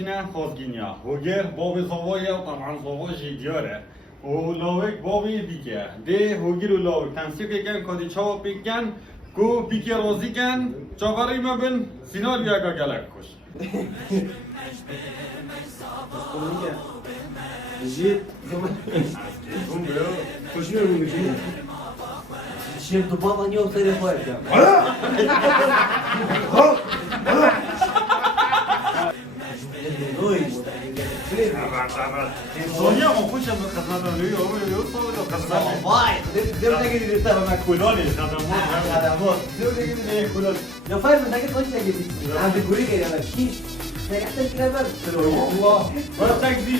شنیچینه خازگینیا هوگر باب زوایه و طبعا زواجی دیاره و لاوک بابی بیگه ده هوگر و لاوک تنسیق کن کدی چاو پیکن کو پیکی روزی کن چاوری ما بن سینال بیاگا گلک کش جيت شنو نقول شفت بابا اليوم صار يخوف دنیا ما خوشم به خدمت روی او صوت و خدمت وای دم نگیری دست ما کلانی خدمات دم نگیری کلان یا فهم نگید خوش نگیری هم بگویی که یعنی کی نگهتن کرد الله ولا تکذی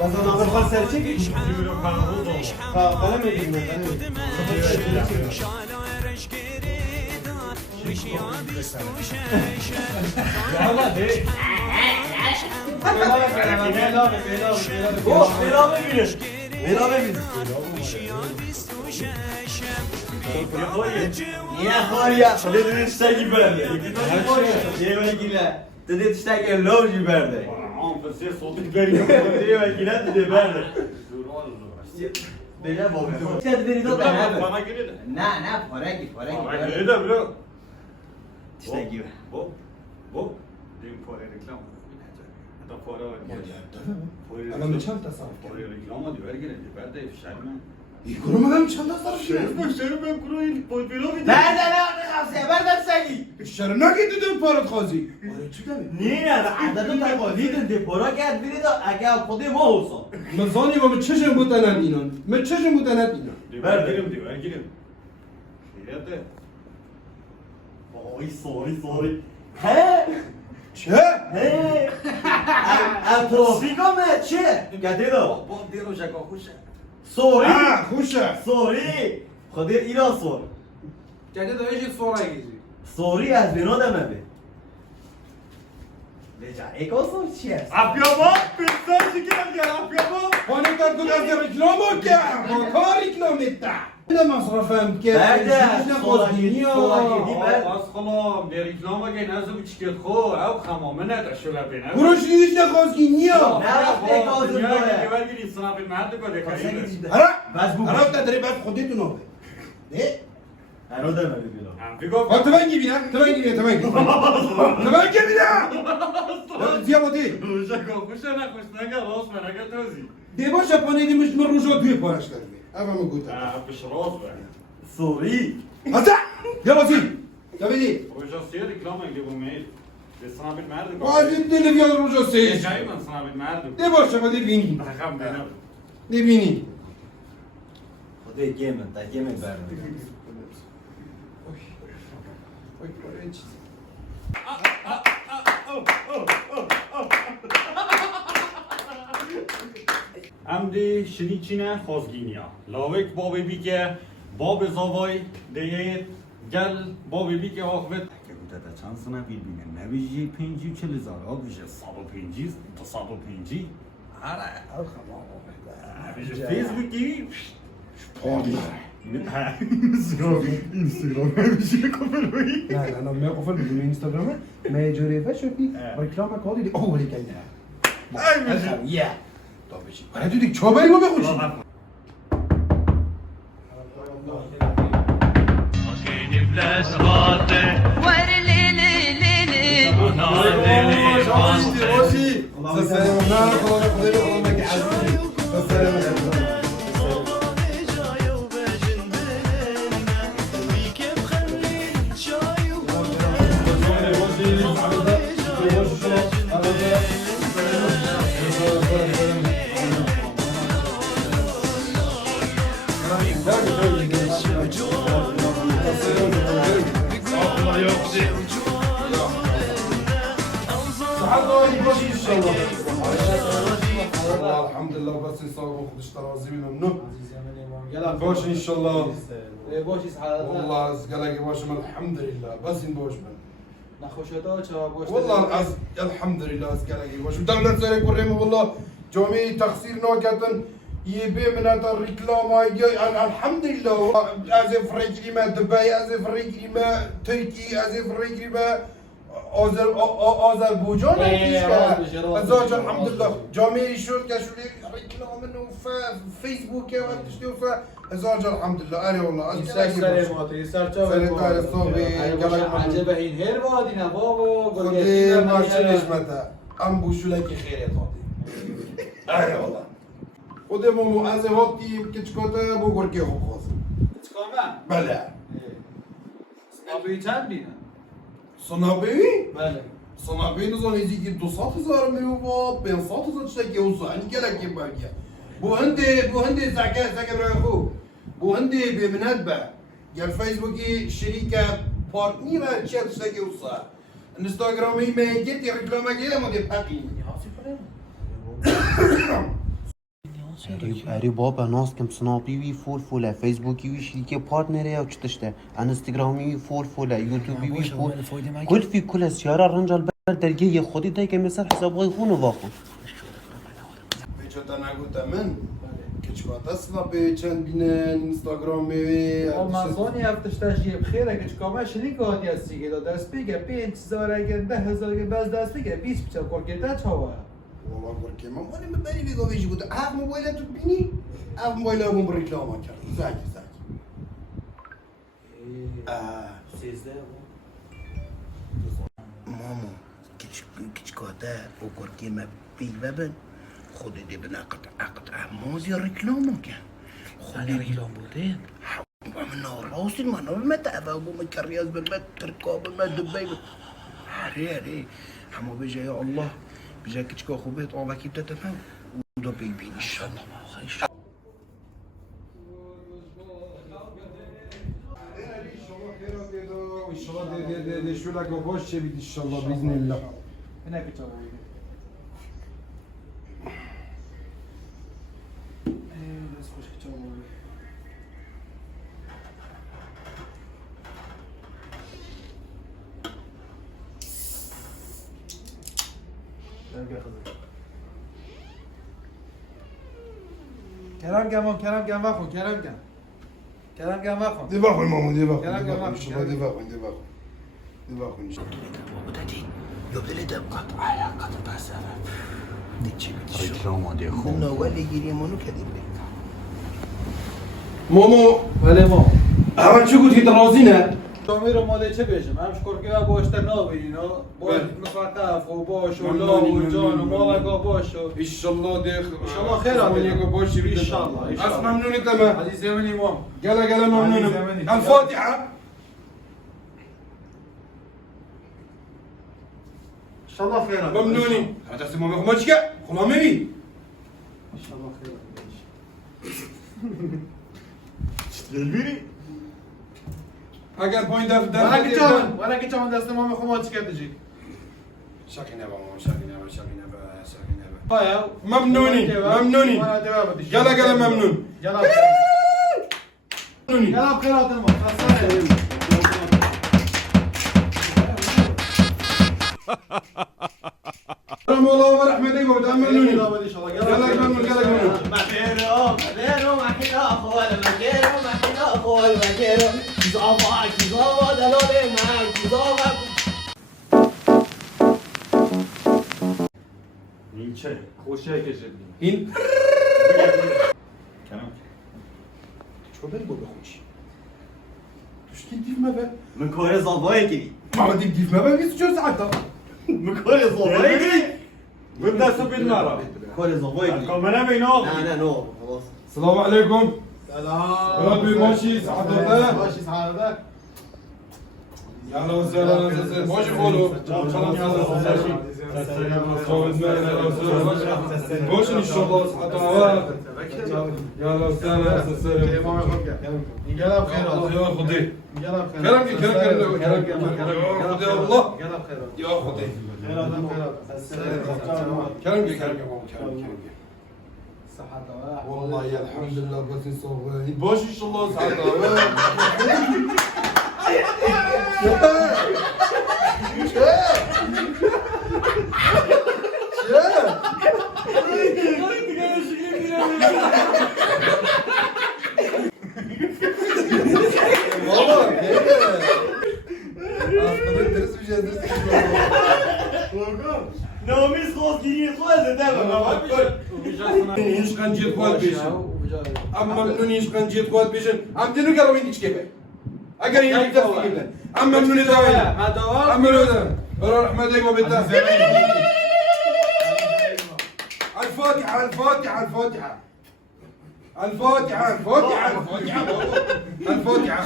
بس انا اخر سرچه قلم يجيب يا خويا بدي تشتاقي برده يا ويلي بدي تشتاقي لوجي برده فسي صوتك بريء يا ويلي بدي برده بلا بابا چه بری دو تا نه فرقی ایده برو تشتاقی بو دیم پاره رکلام تا پاره الان چند تا صرف پاره رکلام دی برگیره دی برده شرم يقولوا ما هم چند تا صرف شرم برو این پولو می نه خاصه بردن سگی الشهر ناقد دو پارت خازی آره چی دمی نه عدد تقالیدن دی پورا کرد برید اگه خودی ما هستم مزانی و چشم بودنن اینان من چشم بودنن اینان دی برگیریم دیده اوی سوری هه چه؟ هه اتروفیکم چه؟ گدیدو با دیرو جگا خوشه سوری خوشه سوری خودی ایران سور جدید ایش سورای گیزی سوری از بینو دمه بی بجا ایکو سور چی هست؟ افیابا پیستان شکرم گیر افیابا خانه در کل از رکلام ها که با کار رکلام میده اینه مصرفم که برده خازگینی از خلام دی رکلام اگه نزو بچکت خو او خمامه نده شده بینه بروش دیدیش نه خازگینی ها نه وقت ایکو سور دیگه برگیری سنابی مرد کنه کریم عرب نداری بعد خودتون ها نه هنو دمه بی بیلو ها تبنگی بینم تبنگی زیادی روژا خوشه نخوش نگه راست نگه توزی دی باشه پانه دیمش من روزا دوی پارش دارم اما من گوتم بش راست بره سوری هسته یا بازی تبدی روژا سیه رکلام اگه بومید به سنابی مرد کنه بازی دل بیاد روزا سه جایی من سنابی مرد دی باشه با دی بینی تخم بینه دی بینی خودی گیمن تا گیمن برده امدی شنیچینه خازگینیا لاوک بابی بی که باب زاوای دیگه گل بابی بی که آخوت که بوده تا چند سنه بیل بینه نبیجی 50,000 بیشه 150 تا 150 آره بیشه فیسبوکی پادی اینستاگرام نمیشه کامل روی نه من قفل بدون اینستاگرامه ما جوری شدی رکلام کاری دی اولی کنه یا تو بشی برای تو دیگه چوبری رو بخوشی الحمد لله بس صار خودش ترازی ممنون باش ان شاء الله باشی سعادت والله از قلقي باش من الحمد لله بس این باش من نخوشتا چرا باش والله از الحمد لله از قلقي باش دولت سر كريم والله جامعه تقصير ناكتن يبي من هذا الريكلام الحمد لله ازف رجلي ما دبي ازف رجلي ما تركي ازف رجلي ما اذربيجان ازاج الحمد لله جامعي شو كشولي ريكلام انه فيسبوك وتشتو ازاج الحمد لله انا والله يسار سلاماتي يسار عجبه این هر وادی نه بابا خدي ما شلش متى ام بوشو لك خير يا طاطي انا والله خدي مو از هاتي كچكوتا بو گرگه خوب خواست چکامه؟ بله سنابی چند بینه؟ صنابي بله صنابي نظن يجي 200,000 ميوبا 500,000 تشتكي وصل يعني قالك يبقى بو هندي زكا برا خو بو هندي بمنهدبه قال فيسبوكي شركه بارتنيرا تشتكي وصل انستغرامي ما جيت ريكلاما كده ما دي باقي اری بابا ناس کم سناپی وی فول فوله فیسبوکی وی شیلکه پارتنره یا چتشته انستگرامی وی فول فوله یوتیوبی وی فول کل فی کل سیارا رنجال بر درگه یه خودی ده که مثل حسابای خونو واخون بيجوتا نقول من كشكوتا سنابي چند بینن اینستاگرام می آمازونی هفتش تشریه بخیر اگه چکامه شریک آتی هستی که دست بگه 5,000 اگه 10,000 اگه باز دست بگه 20 بچه کرکتا چاوه والله بركي ما ماني مبالي بيقول بيجي يقول هاك موبايلات تبيني هاك موبايلات مو بريكلاما كان زاكي ماما كشكوتا وكركي ما بيبابن خود دي بناقط قطع موزي ريكلاما كان خود ريكلام بودين من راسي ما ما تعب اقوم كرياز بالمد تركاب بالمد دبي هري همو بيجي يا الله بيجي كشكو خوبيت او باكي بتتفهم ودو بيبي ان شاء الله ان شاء الله دي شو لك باش ان شاء الله باذن الله هناك چاوه دست خوش چاوه کرم گم مخون کرم گم مخون دي باخذ ماما دي باخذ كلام جماعة. ان شاء الله دي باخذ ان شاء الله يبدل دقات على قد بس دي تشي ريكلاما دي خو انه ولي يجري منو كذب ماما ولی ما اول چی گفتی درازینه شامی رو ماده چه بشم همش کرکه و باشتر نابینین باید مخطف و باش و لا و جان و مالگا باش و ان شاء الله دي ان شاء الله خير عليك باشي ان شاء الله اسمع ممنون تمام عزیز من امام قال ممنون الفاتحه ان شاء الله خير ممنوني هذا اسمه مخمجك خلامي ان شاء الله خير البيري اگر پایین در ولا کی چون دست ما میخوام چیکار دیجی شاكينا بابا شاكينا پایا ممنوني قال ممنون يلا ممنوني يلا بخيرات ما خلصنا رحم الله ورحمة الله وتأمنوني ان شاء الله قال ممنون مكيرو محيلا أخوال مكيرو زابا دلالي معك زابا نيلچه خوشی کشید این كلام شو بری بابا خوشی تشكي ديف ما بال من كوري زاباي كري ما ديف ديف ما بال بيس شو ساعتها من كوري زاباي كري بدنا سوبر نارا كوري زاباي كري كمان بينو لا نو خلاص السلام عليكم سلام ربي ماشي سعادتك ماشي سعادتك يلا وسهلا ماشي خلو باش ان شاء الله سعادتك يلا وسهلا يلا بخير يا خدي يلا بخير كلام خدي الله يلا بخير يا خدي يلا بخير كلام صحة والله يا الحمد لله بس نصور باش ان شاء الله سعادتك شاف هیچ قنجیت خود بیشن اما ممنون هیچ قنجیت خود بیشن ام دینو گرو این چیکه اگر این یک دست بگیره ام ممنون داوی ام ممنون برا رحمت ما بدن الفاتحة الفاتحة الفاتحة الفاتحة الفاتحة الفاتحة الفاتحة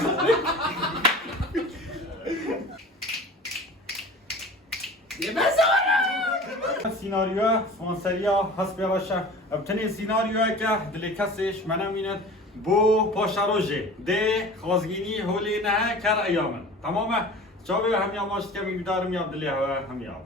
سیناریو سپانسریا حسب باشه ابتنی سیناریو که دل کسش منم میند بو پاشاروژه ده خازگینی هولی نه کر ایامن تمامه جا به همیا ماشت که میدارم یا دلی همیا